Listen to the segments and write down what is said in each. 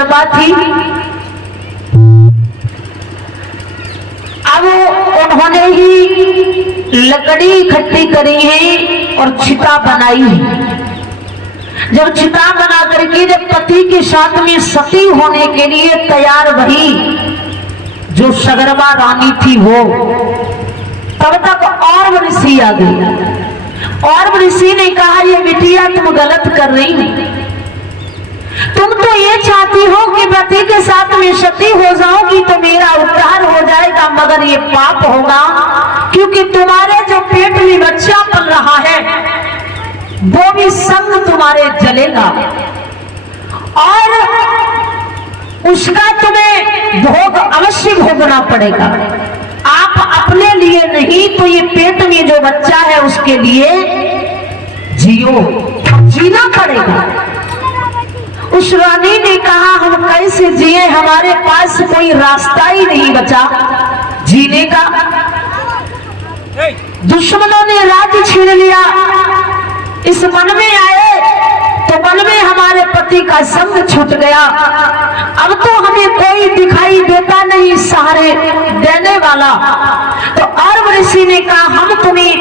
सगर्भा थी। अब उन्होंने ही लकड़ी इकट्ठी करी है और चिता बनाई है। जब चिता बना करके जब पति के साथ में सती होने के लिए तैयार भई जो सगर्भा रानी थी वो, तब तक और ऋषि आ गई। और ऋषि ने कहा, ये बिटिया तुम गलत कर रही हो, तुम तो ये चाहती हो कि पति के साथ में सती हो जाओगी तो मेरा उद्धार हो जाएगा, मगर ये पाप होगा, क्योंकि तुम्हारे जो पेट में बच्चा पल रहा है वो भी संग तुम्हारे जलेगा और उसका तुम्हें भोग अवश्य भोगना पड़ेगा। आप अपने लिए नहीं तो ये पेट में जो बच्चा है उसके लिए जियो, जीना पड़ेगा। उस रानी ने कहा, हम कैसे जिए, हमारे पास कोई रास्ता ही नहीं बचा जीने का। दुश्मनों ने राज्य छीन लिया, इस वन में आए तो वन में हमारे पति का संग छूट गया। अब तो हमें कोई दिखाई देता नहीं सहारे देने वाला। तो और ऋषि ने कहा, हम तुम्हें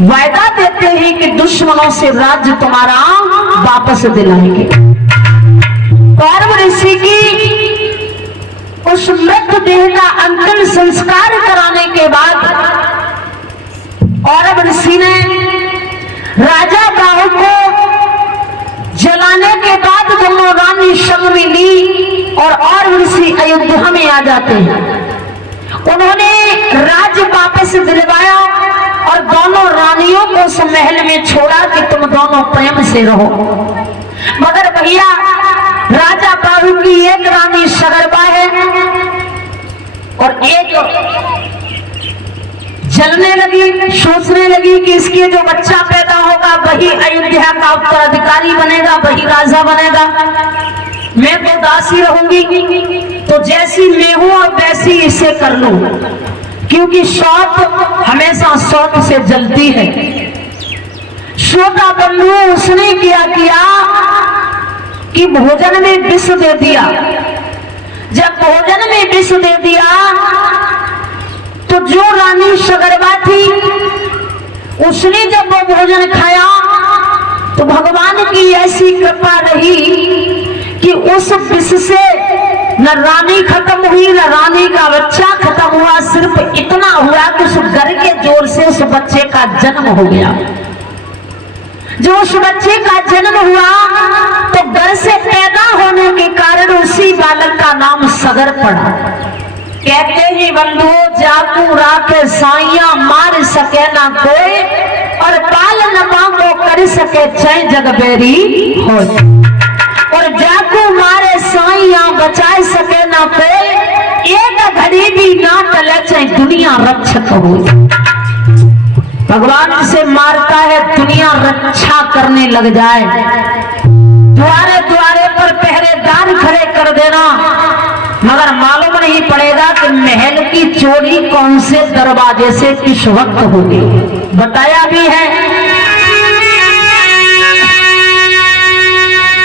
वायदा देते हैं कि दुश्मनों से राज्य तुम्हारा वापस दिलाएंगे। और ऋषि की उस मृतदेह का अंतिम संस्कार कराने के बाद और ऋषि ने राजा बाहु को जलाने के बाद दोनों रानी संग में ली और ऋषि अयोध्या में आ जाते हैं। उन्होंने राज्य वापस दिलवाया और दोनों रानियों को उस महल में छोड़ा कि तुम दोनों प्रेम से रहो। मगर भैया राजा बाहु की एक रानी सगर्भा है और एक जलने लगी, सोचने लगी कि इसके जो बच्चा पैदा होगा वही अयोध्या का उत्तराधिकारी बनेगा, वही राजा बनेगा, मैं तो दासी रहूंगी। तो जैसी मैं हूं और वैसी इसे कर लूं, क्योंकि सौत हमेशा सौत से जलती है। छोटा बंधु उसने क्या किया कि भोजन में विष दे दिया। जब भोजन में विष दे दिया तो जो रानी सगर्भा थी उसने जब वो भोजन खाया तो भगवान की ऐसी कृपा रही कि उस विष से न रानी खत्म हुई न रानी का बच्चा खत्म हुआ। सिर्फ इतना हुआ कि उस घर के जोर से उस बच्चे का जन्म हो गया। जो उस बच्चे का जन्म हुआ तो घर से पैदा होने के कारण उसी बालक का नाम सगर पड़ा। कहते ही बंधु जाकू राखे साइया मार सके ना कोई और पाल नमा को कर सके चै जग बेरी हो। और जाकू मारे साइया बचाए सके ना कोई, एक घड़ी भी ना टले चै दुनिया रक्षक हो। भगवान से मारता है दुनिया रक्षा करने लग जाए। द्वारे द्वारे पर पहरेदार खड़े कर देना, मगर मालूम नहीं पड़ेगा कि महल की चोरी कौन से दरवाजे से किस वक्त होगी। बताया भी है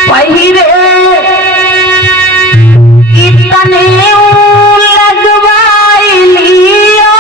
पहिरे कितने लगवाई लिया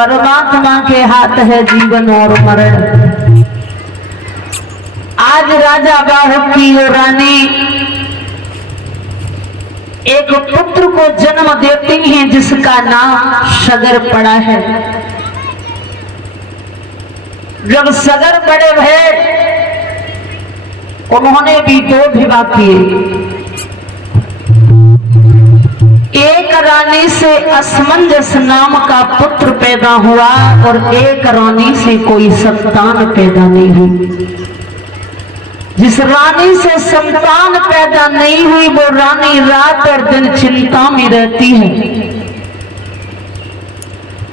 परमात्मा के हाथ है जीवन और मरण। आज राजा बाहुक की वो रानी एक पुत्र को जन्म देती हैं जिसका नाम सगर पड़ा है। जब सगर बड़े भये उन्होंने भी 2 विवाह किए। एक रानी से असमंजस नाम का पुत्र पैदा हुआ और एक रानी से कोई संतान पैदा नहीं हुई। जिस रानी से संतान पैदा नहीं हुई वो रानी रात और दिन चिंता में रहती है।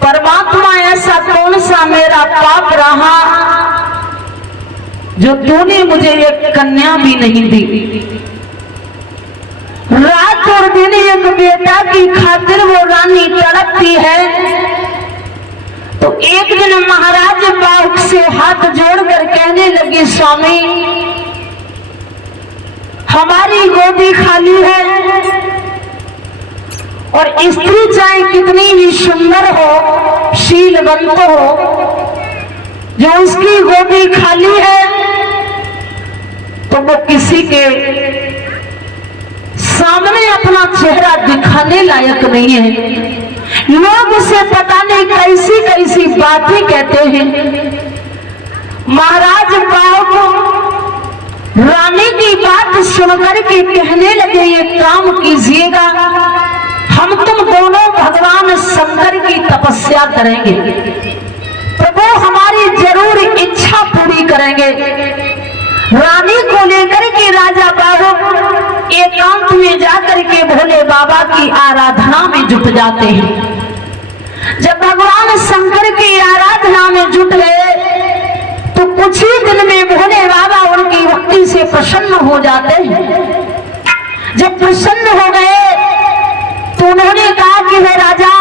परमात्मा ऐसा कौन सा मेरा पाप रहा जो तूने मुझे एक कन्या भी नहीं दी। रात और दिन एक बेटा की खातिर वो रानी तड़पती है। तो एक दिन महाराज बाहुक से हाथ जोड़कर कहने लगी, स्वामी हमारी गोदी खाली है और स्त्री चाहे कितनी भी सुंदर हो, शीलवंत हो, जो उसकी गोदी खाली है तो वो किसी के सामने अपना चेहरा दिखाने लायक नहीं है। लोग उसे पता नहीं कैसी कैसी बातें कहते हैं। महाराज बाहुक रानी की बात सुनकर के कहने लगे, ये काम कीजिएगा, हम तुम दोनों भगवान शंकर की तपस्या करेंगे, प्रभु हमारी जरूर इच्छा पूरी करेंगे। रानी को लेकर के राजा बाहुक एकांत में जाकर के भोले बाबा की आराधना में जुट जाते हैं। जब भगवान शंकर की आराधना में जुट गए तो कुछ ही दिन में भोले बाबा उनकी भक्ति से प्रसन्न हो जाते हैं। जब प्रसन्न हो गए तो उन्होंने कहा कि हे राजा,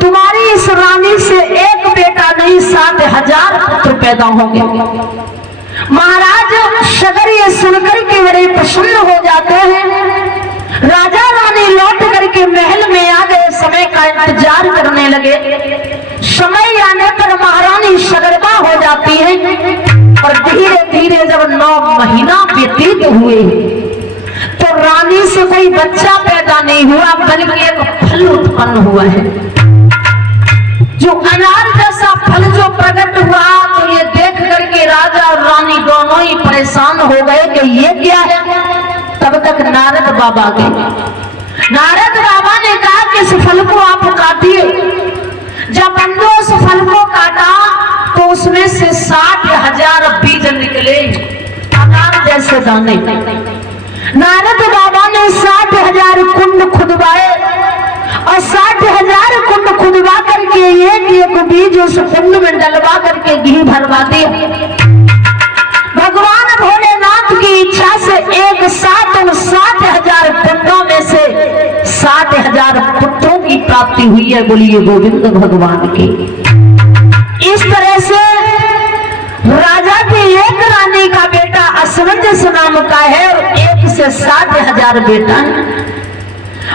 तुम्हारी इस रानी से एक बेटा नहीं 7,000 पुत्र पैदा होंगे। महाराज सगर ये सुनकर के बड़े प्रसन्न हो जाते हैं। राजा रानी लौट करके महल में आ गए, समय का इंतजार करने लगे। समय आने पर महारानी सगर्भा हो जाती है और धीरे धीरे जब 9 महीना व्यतीत हुए तो रानी से कोई बच्चा पैदा नहीं हुआ, बल्कि एक फल उत्पन्न हुआ है। जो अनार जैसा फल जो प्रकट हुआ तो ये देख करके राजा और रानी दोनों ही परेशान हो गए कि ये क्या है। तब तक नारद बाबा गए। नारद बाबा ने कहा कि इस फल को आप काटिए। जब बंदो उस फल को काटा तो उसमें से 60,000 बीज निकले, अनार जैसे दाने। नारद बाबा ने 60,000 कुंड खुदवाए और 60,000 कुंड खुदवा करके एक बीज उस कुंड में डलवा करके घी भरवा दिया। भगवान भोलेनाथ की इच्छा से एक साथ उन 60,000 कुंडों में से 60,000 पुत्रों की प्राप्ति हुई है। बोलिए गोविंद भगवान की। इस तरह से राजा की एक रानी का बेटा असमंजस नाम का है और एक से 60,000 बेटा है।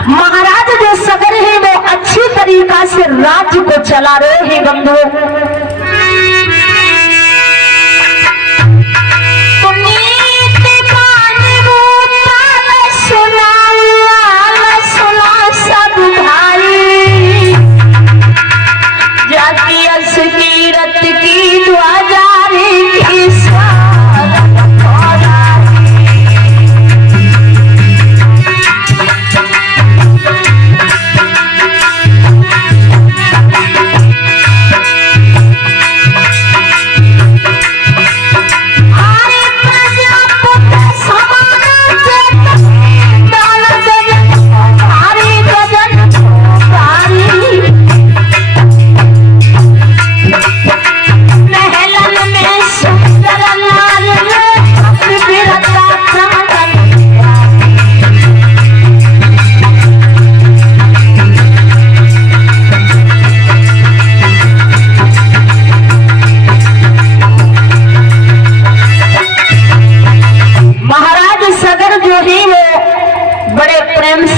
महाराज जो सगर है वो अच्छी तरीका से राज्य को चला रहे हैं। बंधुओं,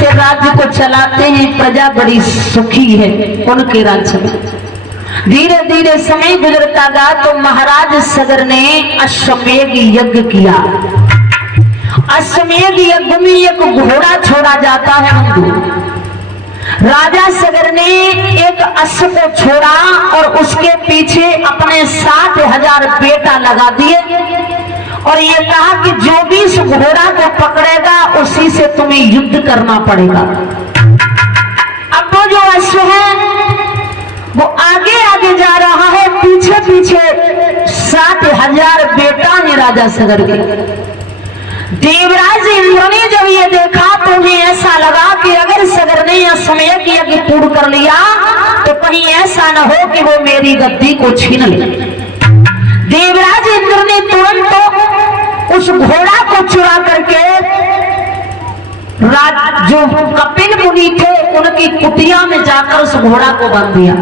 राज्य को चलाते हैं, प्रजा बड़ी सुखी है उनके राज्य में। धीरे धीरे समय गुजरता गया तो महाराज सगर ने अश्वमेध यज्ञ किया। अश्वमेध यज्ञ में एक घोड़ा छोड़ा जाता है बंधु। राजा सगर ने एक अश्व को छोड़ा और उसके पीछे अपने 60,000 बेटा लगा दिए और ये कहा कि जो भी इस घोड़ा को पकड़ेगा उसी से तुम्हें युद्ध करना पड़ेगा। अब वो जो अश्व है वो आगे आगे जा रहा है, पीछे पीछे 60,000 बेटा है राजा सगर के। देवराज इंद्र ने जब ये देखा तो उन्हें ऐसा लगा कि अगर सगर ने यह समय यज्ञ पूर्ण कर लिया तो कहीं ऐसा न हो कि वो मेरी गद्दी को छीन ले। देवराज इंद्र ने तुरंत तो उस घोड़ा को चुरा करके जो कपिल मुनि थे उनकी कुटिया में जाकर उस घोड़ा को बांध दिया।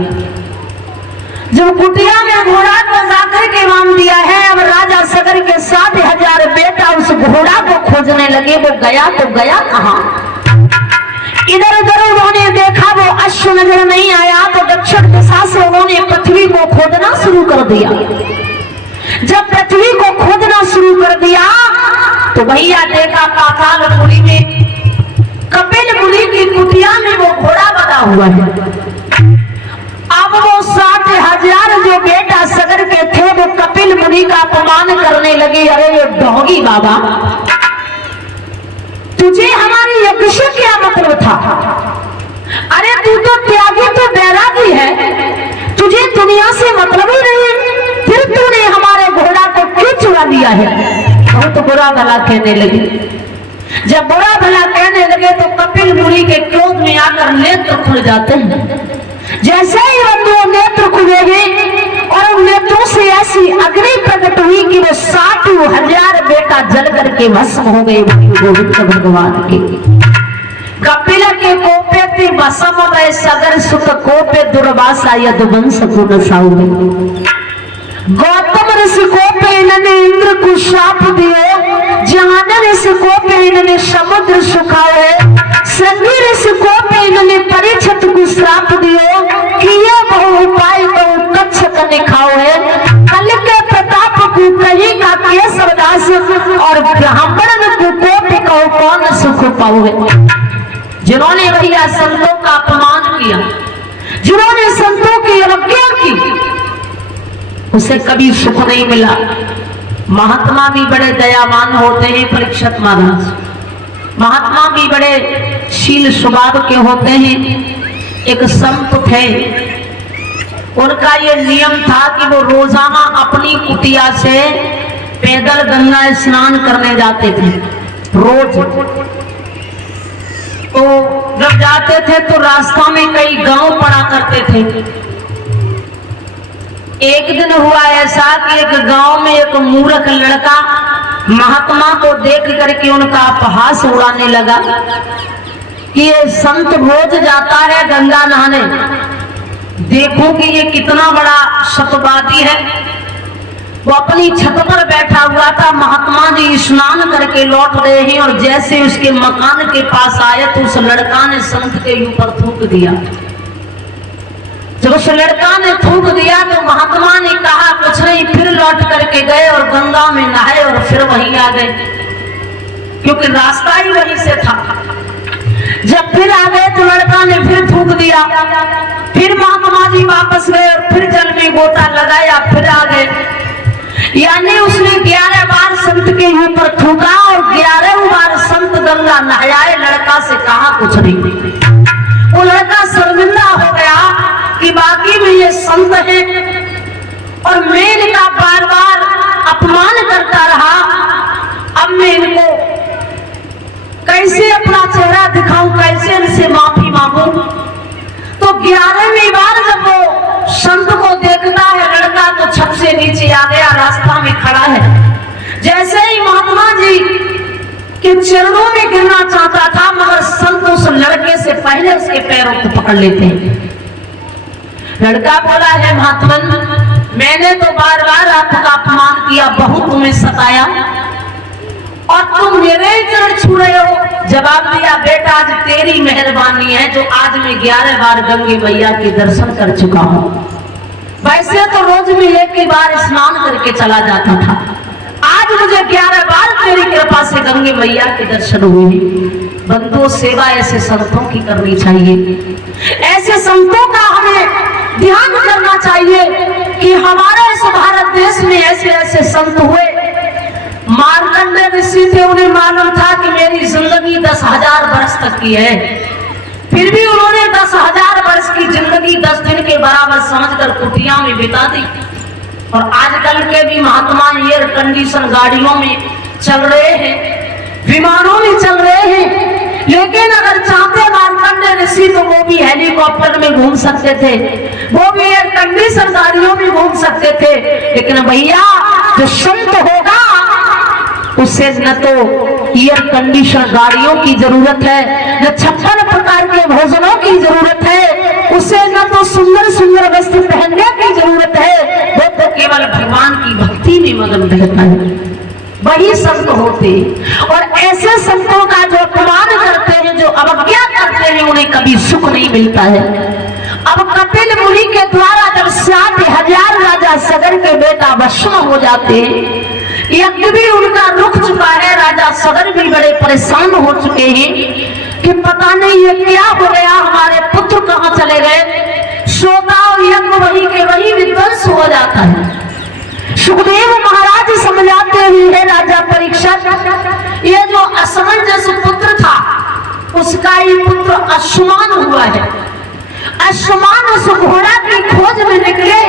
जब कुटिया में घोड़ा को जाकर के बांध दिया है, अब राजा सगर के 60,000 बेटा उस घोड़ा को खोजने लगे। वो गया तो गया कहां? इधर उधर उन्होंने देखा, वो अश्व नजर नहीं आया तो दक्षिण दिशा से उन्होंने पृथ्वी को खोदना शुरू कर दिया। जब पृथ्वी को खोदना शुरू कर दिया तो भैया देखा पातालपुरी में कपिल मुनि की कुटिया में वो घोड़ा बना हुआ है। अब वो 60,000 जो बेटा सगर के थे वो कपिल मुनि का अपमान करने लगे। अरे ये ढोंगी बाबा, तुझे हमारे यज्ञ से क्या मतलब था? अरे तू तो त्यागी तो बैरागी है, तुझे दुनिया से मतलब ही नहीं है, फिर तूने हमारे घोड़ा को क्यों चुरा लिया है? बहुत बुरा भला कहने लगे। जब बुरा भला कहने लगे तो कपिल मुनि के क्रोध में आकर नेत्र खुल जाते हैं। जैसे ही वो नेत्र खुलेंगे और उन नेत्रों से ऐसी अग्नि प्रकट हुई कि वो 60,000 बेटा जल करके भस्म हो गए गोविंद भगवान के। कपिल के कोपे पे भस्म हो गए सगर सुत कोपे दुर्वासा यदुवंश गुण साऊ। गौतम ऋषि को पे इन्होंने इंद्र को शाप दिए, जहान ऋषि को पे इन्होंने समुद्र सुखाए, संगी ऋषि को पे इन्होंने परीक्षित को श्राप दिए, किए बहु उपाय तो कच्छ कने खाओ। कल के प्रताप को कही का केशवदास और ब्राह्मण को कोपे का कौन सुख पाओगे। जिन्होंने भैया संतों का अपमान किया, जिन्होंने संतों की अवज्ञा की, उसे कभी सुख नहीं मिला। महात्मा भी बड़े दयावान होते हैं परीक्षित महाराज, महात्मा भी बड़े शील स्वभाव के होते हैं। एक संत थे, उनका ये नियम था कि वो रोजाना अपनी कुटिया से पैदल गंगा स्नान करने जाते थे रोज। तो जब जाते थे तो रास्ता में कई गांव पड़ा करते थे। एक दिन हुआ ऐसा कि एक गांव में एक मूर्ख लड़का महात्मा को देख करके उनका अपहास उड़ाने लगा कि ये संत रोज जाता है गंगा नहाने, देखो कि ये कितना बड़ा सतवादी है। वो अपनी छत पर बैठा हुआ था, महात्मा जी स्नान करके लौट रहे हैं और जैसे उसके मकान के पास आए तो उस लड़का ने संत के ऊपर थूक दिया। जब उस लड़का ने थूक दिया तो महात्मा ने कहा कुछ नहीं, फिर लौट करके गए और गंगा में नहाए और फिर वहीं आ गए, क्योंकि रास्ता ही वहीं से था। जब फिर आ गए तो लड़का ने फिर थूक दिया, फिर महात्मा जी वापस गए और फिर जल में गोता लगाया, फिर आ गए। यानी उसने 11 बार संत के ऊपर थूका और 11 बार संत गंगा नहाए। लड़का से कहा कुछ नहीं। वो लड़का शर्मिंदा हो गया कि बाकी में ये संत है और मैं इनका बार बार अपमान करता रहा, अब मैं इनको कैसे अपना चेहरा दिखाऊं, कैसे इनसे माफी मांगू। तो 11वीं बार जब वो संत को देखता है लड़का तो छत से नीचे आ गया, रास्ता में खड़ा है। जैसे ही महात्मा जी के चरणों में गिरना चाहता था मगर संत उस लड़के से पहले उसके पैरों को पकड़ लेते हैं। लड़का बोला है महात्मन, मैंने तो बार बार आपका अपमान किया, बहुत तुम्हें सताया और तुम मेरे ही चरण छू रहे हो। जवाब दिया बेटा आज तेरी मेहरबानी है जो आज मैं 11 बार गंगे मैया के दर्शन कर चुका हूँ। वैसे तो रोज में एक ही बार स्नान करके चला जाता था। आज मुझे 11 बार तेरी कृपा से गंगे मैया के दर्शन हुए। बंधुओं, सेवा ऐसे संतों की करनी चाहिए। ऐसे संतों का हमें ध्यान करना चाहिए कि हमारे इस भारत देश में ऐसे ऐसे संत हुए। मार्कंडेय ऋषि थे, उन्हें मालूम था कि मेरी जिंदगी 10,000 वर्ष तक की है, फिर भी उन्होंने 10,000 वर्ष की जिंदगी 10 दिन के बराबर समझकर कुटिया में बिता दी। और आजकल के भी महात्मा एयर कंडीशन गाड़ियों में चल रहे हैं, विमानों में चल रहे हैं, लेकिन अगर चाहते मार्कंडेय ऋषि तो वो भी हेलीकॉप्टर में घूम सकते थे, वो भी एयर कंडीशन गाड़ियों में घूम सकते थे। लेकिन भैया, जो संत होगा उसे न तो एयर कंडीशन गाड़ियों की जरूरत है, न 56 प्रकार के भोजनों की जरूरत है, उसे न तो सुंदर सुंदर वस्त्र पहनने की जरूरत है। वो तो केवल भगवान की भक्ति में मगन रहता है। वही संत होते, और ऐसे संतों का जो अपमान करते हैं, जो अवज्ञा करते हैं, उन्हें कभी सुख नहीं मिलता है। अब कपिल मुनि के द्वारा जब 7,000 राजा सगर के बेटा भस्म हो जाते हैं, यज्ञ भी उनका रुक चुका है, राजा सगर भी बड़े परेशान हो चुके हैं कि पता नहीं ये क्या हो गया, हमारे पुत्र कहाँ चले गए। सोता और यज्ञ वही के वही विध्वंस हो जाता है। सुखदेव महाराज समझाते हुए राजा परीक्षित, ये जो असमंजस पुत्र था उसका ही पुत्र अश्वमान हुआ है। अश्वमान उस घोड़ा की खोज में निकले,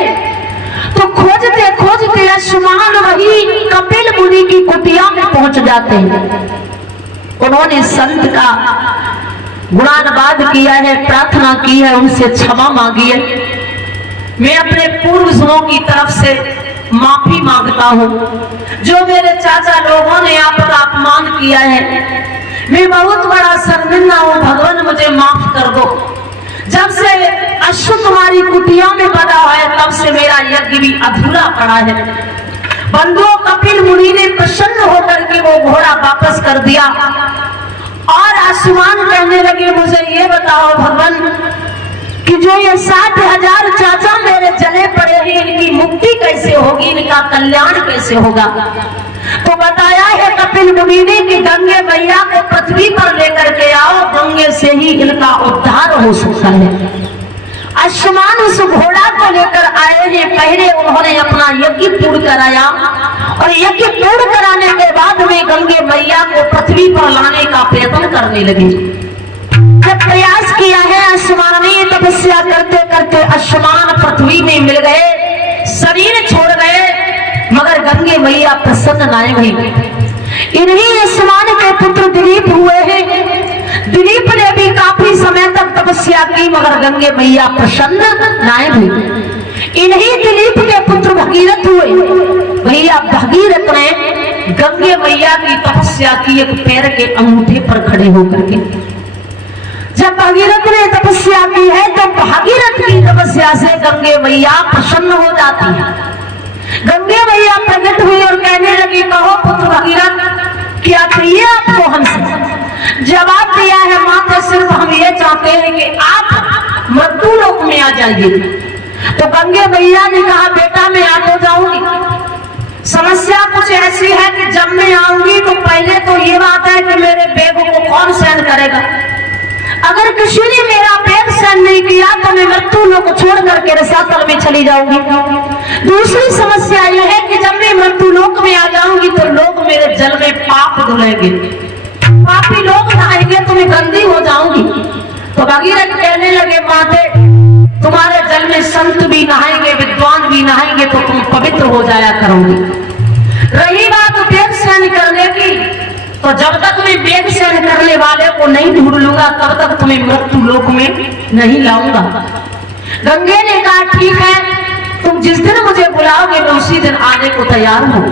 तो खोजते खोजते अश्वमान वही कपिल मुनि की कुटिया में पहुंच जाते हैं। उन्होंने संत का गुणानुवाद किया है, प्रार्थना की है, उनसे क्षमा मांगी है। मैं अपने पूर्वजों की तरफ से माफी मांगता हूँ, जो मेरे चाचा लोगों ने आपका अपमान किया है। मैं बहुत बड़ा शर्मिंदा हूँ, भगवान मुझे माफ कर दो। जब से अश्व तुम्हारी कुटिया में बना है, तब से मेरा यज्ञ भी अधूरा पड़ा है। बंधुओं, कपिल मुनि ने प्रसन्न होकर के वो घोड़ा वापस कर दिया, और आसमान कहने लगे, मुझे ये बताओ भगवान कि जो ये 7,000 चाचा मेरे जले पड़े हैं, इनकी मुक्ति कैसे होगी, इनका कल्याण कैसे होगा। तो बताया है कपिल मुनि ने कि गंगे मैया को पृथ्वी पर लेकर के आओ, गंगे से ही इनका उद्धार हो सकता है। अश्वमान उस घोड़ा को लेकर आए हैं। पहले उन्होंने अपना यज्ञ पूर्ण कराया, और यज्ञ पूर्ण कराने के बाद में गंगे मैया को पृथ्वी पर लाने का प्रयत्न करने लगे। जब प्रयास किया है अश्वमान ने, तपस्या करते करते अश्वमान पृथ्वी में मिल गए, शरीर छोड़ गए, मगर गंगे मैया प्रसन्न नहीं हुई। इन्हीं अश्वमान के पुत्र दिलीप हुए हैं। दिलीप ने भी काफी समय तक तपस्या की, मगर गंगे मैया प्रसन्न नहीं हुई। इन्हीं दिलीप के पुत्र भगीरथ हुए। भैया, भगीरथ ने गंगे मैया की तपस्या की, एक पैर के अंगूठे पर खड़े होकर के। जब भगीरथ ने तपस्या की है, तो भगीरथ की तपस्या से गंगे मैया प्रसन्न हो जाती है। गंगे मैया प्रकट हुई और कहने लगी, कहो पुत्र भगीरथ, क्या चाहिए आपको हमसे। जवाब दिया है, माता सिर्फ हम ये चाहते हैं कि आप मृत्यु लोक में आ जाइए। तो गंगे मैया ने कहा, बेटा मैं आ तो जाऊंगी, समस्या कुछ ऐसी है कि जब मैं आऊंगी तो पहले तो ये बात है कि मेरे बेगों को कौन सहन करेगा। अगर किसी ने मेरा पेट सहन नहीं किया तो मैं मृत्यु लोक छोड़ करके रसातल में चली जाऊंगी। दूसरी समस्या यह है कि जब मैं मृत्यु लोक में आ जाऊंगी तो लोग मेरे जल में पाप धुलेंगे, पापी लोग नहाएंगे तो मैं गंदी हो जाऊंगी। तो भगीरथ कहने लगे, माते तुम्हारे जल में संत भी नहाएंगे, विद्वान भी नहाएंगे, तो तुम पवित्र हो जाया करोगी। रही बात वेद सहन करने की, तो जब तक मैं वेद सहन करने वाले को नहीं ढूंढ लूंगा, तब तक तुम्हें मृत्यु लोक में नहीं लाऊंगा। गंगे ने कहा, ठीक है, तुम जिस दिन मुझे बुलाओगे मैं उसी दिन आने को तैयार हूं।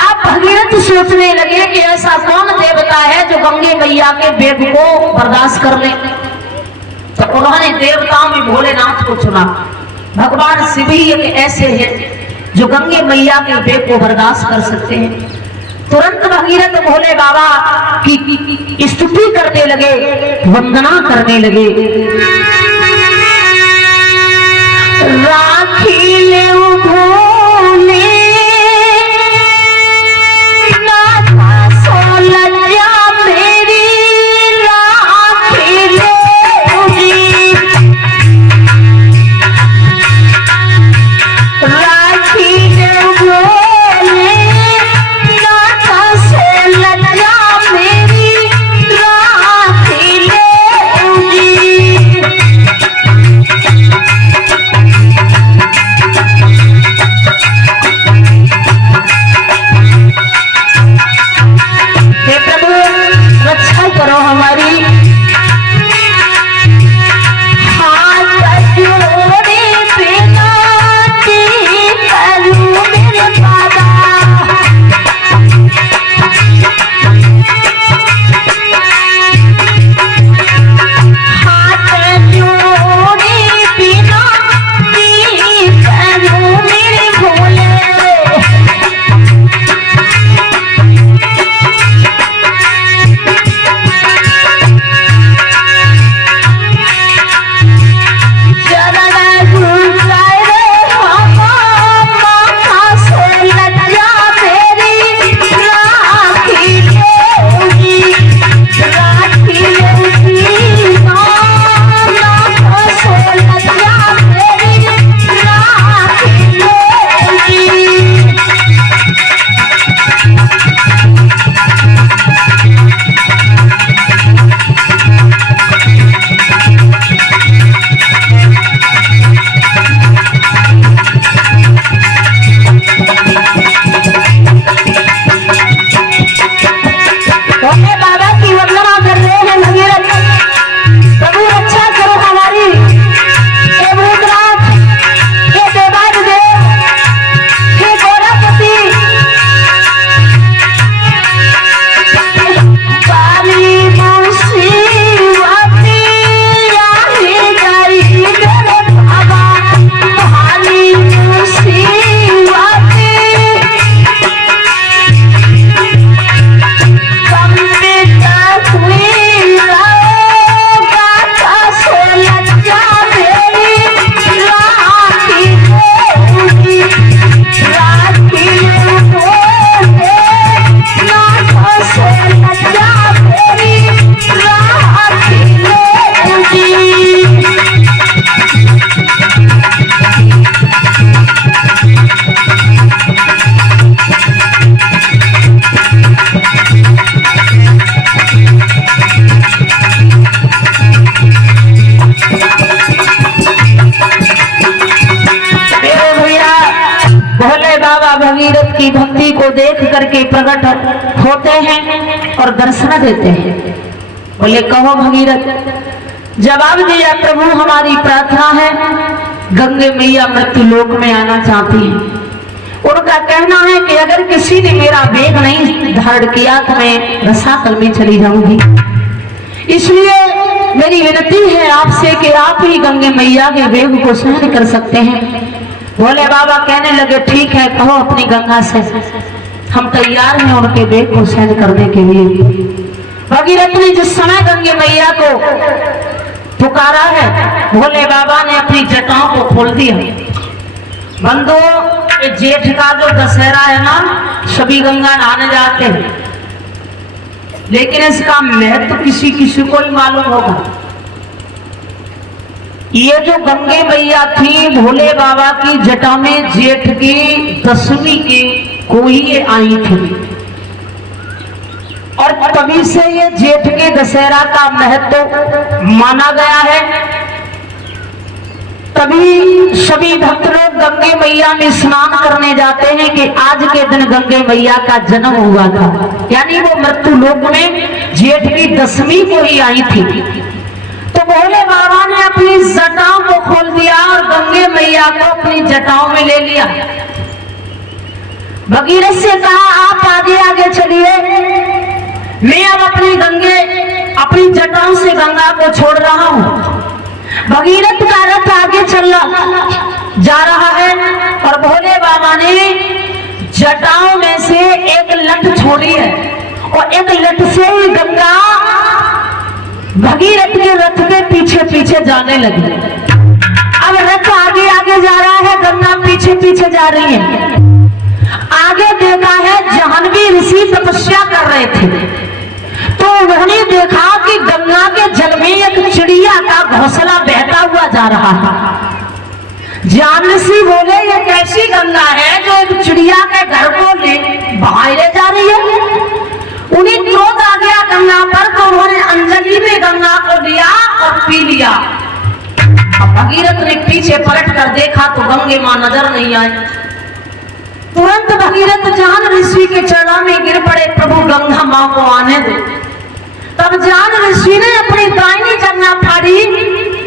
आप भगीरथ सोचने लगे कि ऐसा कौन देवता है जो गंगे मैया के वेग को बर्दाश्त कर ले। तो उन्होंने देवताओं में भोलेनाथ को चुना। भगवान शिव ही एक ऐसे हैं जो गंगे मैया के वेग को बर्दाश्त कर सकते हैं। तुरंत भगीरथ भोले बाबा की स्तुति करने लगे, वंदना करने लगे। राखी ले भोले नाथा सोलजा मेरी राखी ले जी राखी ले भोले नाथा सोलजा मेरी राखी ले जी। हे प्रभु रक्षा करो हमारी। हाथ जोड़े विनती करूं मेरे बाबा हाथ जोड़े विनती करूं मेरे भोले बाबा की वंदना कर रहे हैं भगीरथ। प्रभु रक्षा करो हमारी। हे भूतनाथ, हे देवाधिदेव, हे गौरापति, बारी मुसीबती आई गई मेरे बाबा भारी मुसीबती भगीरथ की भक्ति को देख करके प्रकट होते हैं और दर्शन देते हैं। बोले कहो भगीरथ। जवाब दिया प्रभु हमारी प्रार्थना है, गंगे मैया मृत्यु लोक में आना चाहती हैं। उनका कहना है कि अगर किसी ने मेरा वेग नहीं धारण किया तो मैं रसातल में चली जाऊंगी। इसलिए मेरी विनती है आपसे कि आप ही गंगे मैया के वेग को सहन कर सकते हैं। भोले बाबा कहने लगे ठीक है, कहो अपनी गंगा से, हम तैयार हैं उनके वेग को सहन करने के लिए। भगीरथ ने जिस समय गंगे मैया को पुकारा है, भोले बाबा ने अपनी जटाओं को खोल दिया। बंधुओं, ये जेठ का जो दशहरा है ना, सभी गंगा नहाने जाते हैं, लेकिन इसका महत्व किसी किसी को ही मालूम होगा। ये जो गंगे मैया थी भोले बाबा की जटा में जेठ की दशमी की को ही ये आई थी, और तभी से ये जेठ के दशहरा का महत्व माना गया है। तभी सभी भक्त लोग गंगे मैया में स्नान करने जाते हैं कि आज के दिन गंगे मैया का जन्म हुआ था, यानी वो मृत्यु लोक में जेठ की दशमी को ही आई थी। तो भोले बाबा ने अपनी जटाओं को खोल दिया और गंगे मैया को अपनी जटाओं में ले लिया। भगीरथ से कहा आप आगे आगे चलिए, मैं अब अपनी जटाओं से गंगा को छोड़ रहा हूं। भगीरथ का रथ आगे चल जा रहा है और भोले बाबा ने जटाओं में से एक लठ छोड़ी है और एक लठ से ही गंगा भगीरथ के रथ के पीछे पीछे जाने लगी। अब रथ आगे आगे आगे जा रहा है, गंगा पीछे पीछे जा रही है। आगे देखा है जाह्नवी ऋषि तपस्या कर रहे थे, तो उन्होंने देखा कि गंगा के जल में एक चिड़िया का घोंसला बहता हुआ जा रहा है। जाह्नवी ऋषि बोले ये कैसी गंगा है जो एक चिड़िया के घर को बहाए ले जा रही है। उन्हें क्रोध आ गया गंगा पर, तो उन्होंने अंजलि में गंगा को लिया और पी लिया। अब भगीरथ ने पीछे पलट कर देखा तो गंगे मां नजर नहीं आई। तुरंत भगीरथ जाह्नवी ऋषि के चरणों में गिर पड़े, प्रभु गंगा मां को आने दो। तब जाह्नवी ऋषि ने अपनी दाहिनी जंघा फाड़ी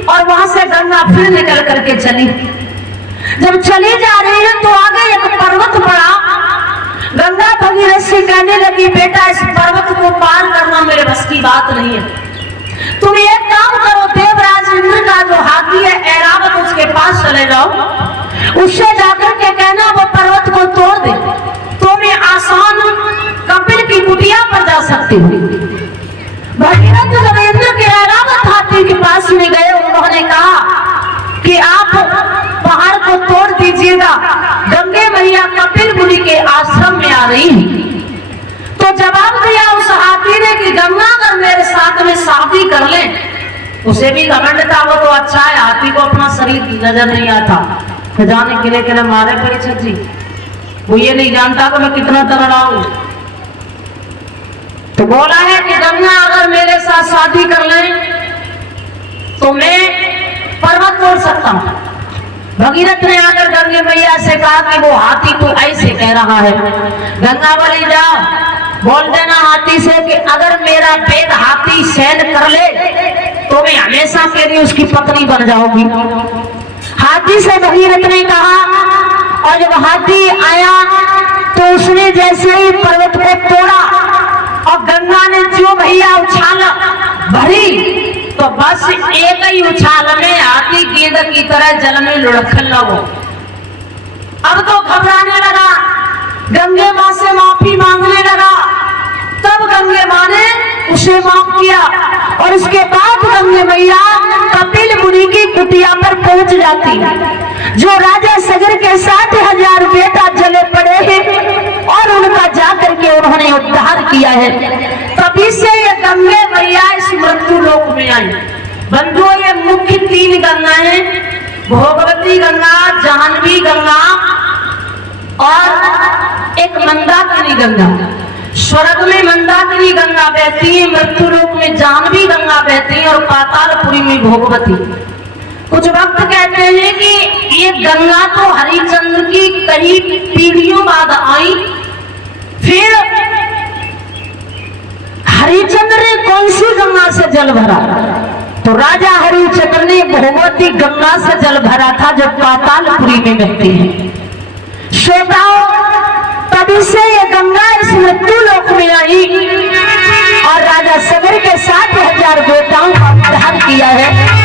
और वहां से गंगा फिर निकल करके चली। जब चली जा रही है तो आगे एक पर्वत पड़ा। गंगा भगीरथ से कहने लगी, बेटा इस पर्वत को पार करना मेरे बस की बात नहीं है। तुम एक काम करो, देवराज इंद्र का जो हाथी है ऐरावत, उसके पास चले जाओ, उससे जाकर के कहना वो पर्वत को तोड़ दे, तो मैं आसान कपिल की कुटिया पर जा सकती हूँ। भगीरथ जब इंद्र के ऐरावत हाथी के पास में गए, उन्होंने कहा कि आप पहाड़ को तोड़ दीजिएगा, गंगे मैया कपिल मुनि के आश्रम में आ रही है। तो जवाब दिया उस हाथी ने कि गंगा अगर मेरे साथ में शादी कर ले, उसे भी घमंड था, वो तो अच्छा है, हाथी को अपना शरीर नजर नहीं आता, जाने के लिए मारे परीक्षक जी, वो ये नहीं जानता कि मैं कितना तगड़ा हूं। तो बोला है कि गंगा अगर मेरे साथ शादी कर ले तो मैं पर्वत तोड़ सकता हूं। भगीरथ ने आकर गंगे मैया से कहा कि वो हाथी तो ऐसे कह रहा है। गंगा बोली जाओ बोल देना हाथी से कि अगर मेरा पेट हाथी सहन कर ले तो मैं हमेशा के लिए उसकी पत्नी बन जाऊंगी। हाथी से भगीरथ ने कहा, और जब हाथी आया तो उसने जैसे ही पर्वत को तोड़ा और गंगा ने जो भैया उछाल भरी, तो बस एक ही उछाल में हाथी गेंद की तरह जल में लुढ़कने लगो। अब तो घबराने लगा, गंगे मां से माफी मांगने लगा। तब गंगे मां ने उसे माफ किया और उसके बाद गंगे मैया कपिल मुनि की कुटिया पर पहुंच जाती, जो राजा सगर के 60,000 बेटा जले पड़े हैं और उनका जाकर के उन्होंने उद्धार किया है। तभी से ये गंगे मैया इस मृत्यु लोक में आई। बंधुओं, ये मुख्य 3 गंगा है, भोगवती गंगा, जाह्नवी गंगा और एक मंदाकिनी गंगा। स्वर्ग में मंदाकिनी गंगा बहती है, मृत्यु लोक में जाह्नवी गंगा बहती है और पातालपुरी में भोगवती। कुछ भक्त कहते हैं कि ये गंगा तो हरिश्चंद्र की कई पीढ़ियों बाद आई। फिर हरिश्चंद्र ने कौन सी गंगा से जल भरा? तो राजा हरिश्चंद्र ने भोगवती गंगा से जल भरा था, जो पातालपुरी में बहती है। श्रोताओं, तभी से ये गंगा इस मृत्यु लोक में आई और राजा सगर के 60,000 बेटाओं का उद्धार किया है।